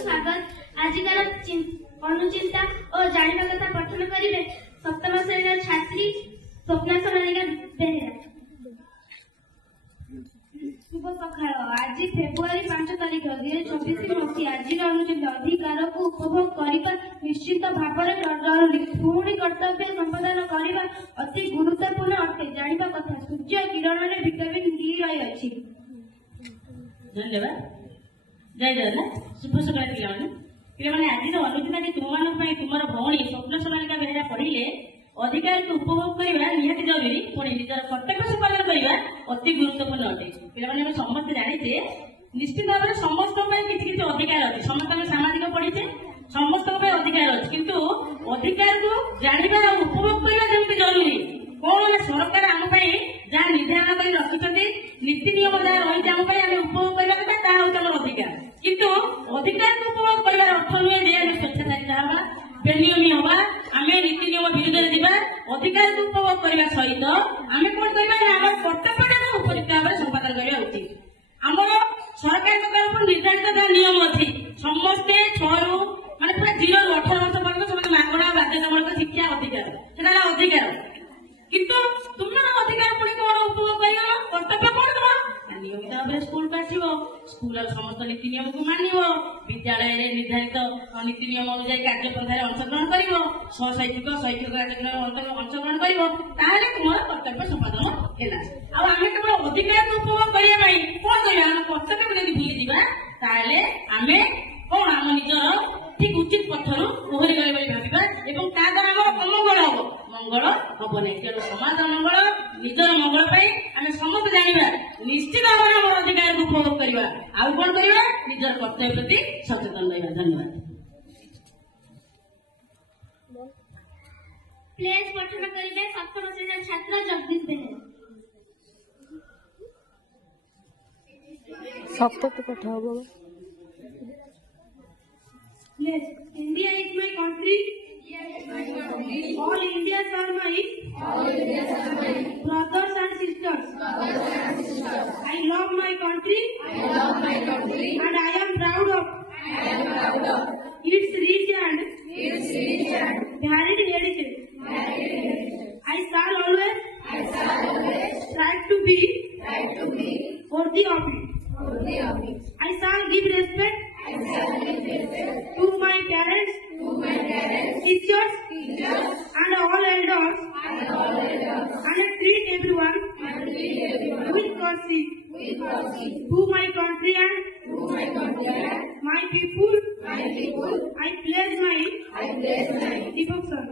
स्वागत। आजिकार अनुचिंता और जानिबा कथा पठन करिवे सप्तम श्रेणी छात्री स्वप्ना सोनालिका बेहेरा। शुभ सकाळ। आज फेब्रुआरी 5 तारिख 2024 मसीहा। आज अनुचिंता अधिकार को उपभोग करने निश्चित भाव जरूरी। पुणी कर्तव्य संपादन करने अति गुरुत्वपूर्ण अटे। जानिबा कथा सूर्य किरण में विटामिन डी रही अछि। धन्यवाद। जय जगन्नाथ। शुभ सकाळ पिलाने आज अनुचिंता तुम तुम भौणी स्वप्न सोनालिका बेहेरा पढ़िले अधिकार को उपभोग करने निहाती जरूरी। पुणी निजर कर्तव्य संपादन करने अति गुरुत्वपूर्ण अटे। पिलाने समस्त जाने निश्चित भाव में समस्त किसी अधिकार अच्छे। समस्त सामाजिक पढ़ीचे समस्त अधिकार अच्छे किंतु अधिकार को जानवा और उपभोग करने जमी जरूरी। कौन सरकार आम जहाँ निर्धारण कर रखिंट नीति नियम जहाँ रही आम उपभोग करवा हूँ अधिकार किंतु अधिकार को उपभोग कर अर्थ नुहे जे आम स्वेच्छाचारिता हवा बेनियमी हवा आम नीति नियम विरुद्ध जावा। अधिकार को उपभोग करने सहित आम कौन करवा कर्तव्य उपयुक्त भाव संपादन करवा उचित। आमर सरकार तरफ निर्धारित जहाँ नियम अच्छी समस्ते 6 रु माने पूरा 0 रु 18 वर्ष पर्यटन समस्त मागणा बाध्यतामूलक शिक्षा अधिकार से अधिकार किंतु तुम अधिकार पुणी कौन उपभोग कर कर्तव्य कौन तुम नियमित भाव में स्कूल आसो स्कूल समस्त नीति नियम को मान विद्यालय निर्धारित नीति नियम अनुसार कार्यपंथा अंशग्रहण कर सहशैक्षिक शैक्षिक कार्यक्रम अंशग्रहण कर तुम कर्तव्य संपादन है। आम केवल अधिकार को उपभोग करने कौन कर कर्तव्य यदि भूली जाए आम कौन आम निजर ठीक उचित पथर ओहरी गले भाविबा एवं ता द्वारा आम अमंगल हम मंगल हम नहीं। तेणु समाज मंगल निजर मंगल आम समस्त जाना निश्चित भाव में आम अधिकार को उपभोग करवा आउ कौन करवा निजर कर्तव्य प्रति सचेतन रहा। धन्यवाद। प्लेज पठन करिवे सप्तम श्रेणी छात्र जगदीश बेहेरा। सप्तम पाठ हम Yes, India is my country. All Indians are my brothers and sisters. I love my country. And I am proud of its rich and varied heritage. I shall always try to be worthy of it. I shall give respect to my parents, teachers, and all elders, and treat everyone with courtesy. To my country and my people, I pledge my devotion.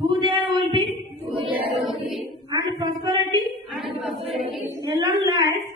To there will be and prosperity, a long life,